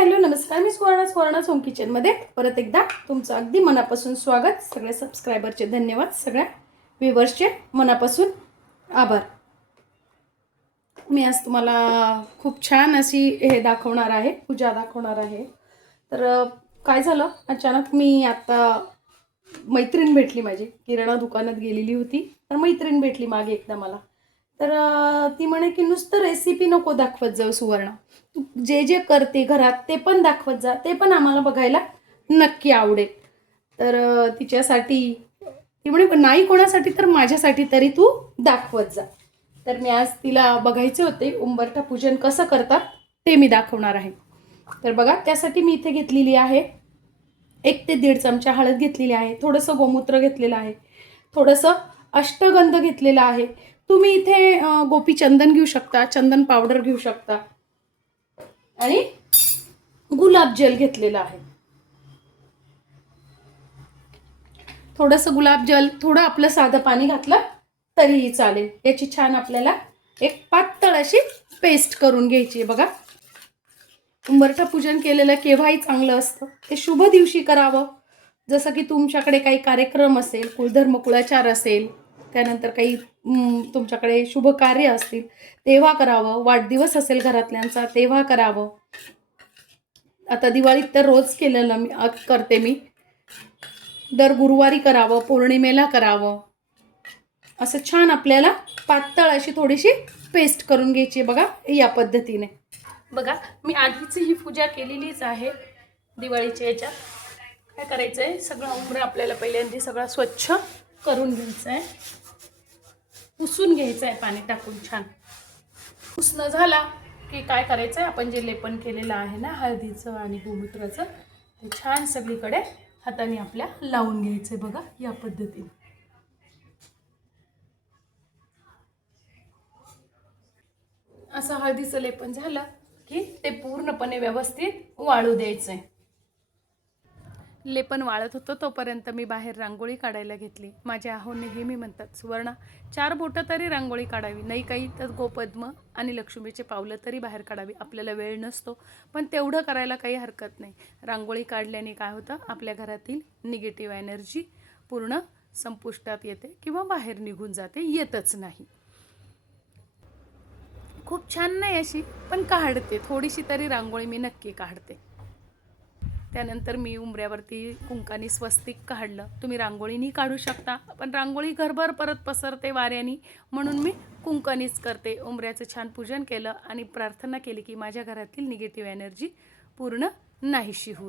Hello नमस्कार. मी Suvarna Suvarna home किचनमध्ये परत एकदा तुमचं अगदी मनापासून स्वागत. सगळ्या सबस्क्रायबरचे धन्यवाद. सगळ्या व्ह्युवर्सचे मनापासून आभार. मी आज तुम्हाला खूप छान अशी हे दाखवणार आहे. पूजा दाखवणार आहे. तर काय झालं? अचानक मी आता मैत्रीण भेटली माझी. किराणा दुकानात गेलेली होती. तर मैत्रीण भेटली मागे एकदा मला. तर ती म्हणे की नुसतं रेसिपी नको दाखवत जाऊ सुवर्णा. तू जे जे करते घरात ते पण दाखवत जा. ते पण आम्हाला बघायला नक्की आवडेल. तर तिच्यासाठी ती म्हणे नाही कोणासाठी तर माझ्यासाठी तरी तू दाखवत जा. तर मी आज तिला बघायचे होते उंबरठा पूजन कसं करतात ते मी दाखवणार आहे. तर बघा त्यासाठी मी इथे घेतलेली आहे. एक ते दीड चमचा हळद घेतलेली आहे. थोडंसं गोमूत्र घेतलेलं आहे. थोडंसं अष्टगंध घेतलेलं आहे. तुम्ही इथे गोपी चंदन घेऊ शकता चंदन पावडर घेऊ शकता. आणि गुलाब जेल घेतलेलं आहे. थोडंसं गुलाबजल थोडं आपलं साधं पाणी घातलं तरीही चालेल. याची छान आपल्याला एक पातळ अशी पेस्ट करून घ्यायची आहे बघा. उंबरठा पूजन केलेलं केव्हाही चांगलं असतं. ते शुभ दिवशी करावं. जसं की तुमच्याकडे काही कार्यक्रम असेल कुलधर्म कुळाचार असेल त्यानंतर काही तुमच्याकडे शुभ कार्य असतील तेव्हा करावं. वाढदिवस असेल घरातल्यांचा तेव्हा करावं. आता दिवाळीत तर रोज केलेलं मी करते मी. दर गुरुवारी करावं पौर्णिमेला करावं. असं छान आपल्याला पातळ अशी थोडीशी पेस्ट करून घ्यायची आहे बघा या पद्धतीने. बघा मी आधीच ही पूजा केलेलीच आहे दिवाळीच्या याच्यात. काय करायचं आहे सगळं उमरं आपल्याला पहिल्यांदा सगळं स्वच्छ करून घ्यायचं आहे पुसून घ्यायचं आहे पाणी टाकून छान. पुसणं झाला की काय करायचं आहे आपण जे लेपन केलेलं आहे ना हळदीचं आणि गोमूत्राचं ते छान सगळीकडे हाताने आपल्या लावून घ्यायचं आहे बघा या पद्धतीने. असं हळदीचं लेपन झालं की ते पूर्णपणे व्यवस्थित वाळू द्यायचं आहे लेपन वाळत होतं तोपर्यंत मी बाहेर रांगोळी काढायला घेतली. माझे आहो नेहमी म्हणतात सुवर्णा चार बोटं तरी रांगोळी काढावी. नाही काही तर गोपद्म आणि लक्ष्मीचे पावलं तरी बाहेर काढावी. आपल्याला वेळ नसतो पण तेवढं करायला काही हरकत नाही. रांगोळी काढल्याने काय होतं? आपल्या घरातील निगेटिव्ह एनर्जी पूर्ण संपुष्टात येते किंवा बाहेर निघून जाते येतच नाही. खूप छान नाही अशी पण काढते. थोडीशी तरी रांगोळी मी नक्की काढते. त्यानंतर मी उंबऱ्यावरती कुंकानी स्वस्तिक काढलं. तुम्ही रांगोळीनी काढू शकता पण रांगोळी घरभर परत पसरते वाऱ्यानी. म्हणून मी कुंकानीच करते. उंबऱ्याचं छान पूजन केलं आणि प्रार्थना केली की माझ्या घरातील निगेटिव्ह एनर्जी पूर्ण नाहीशी होऊ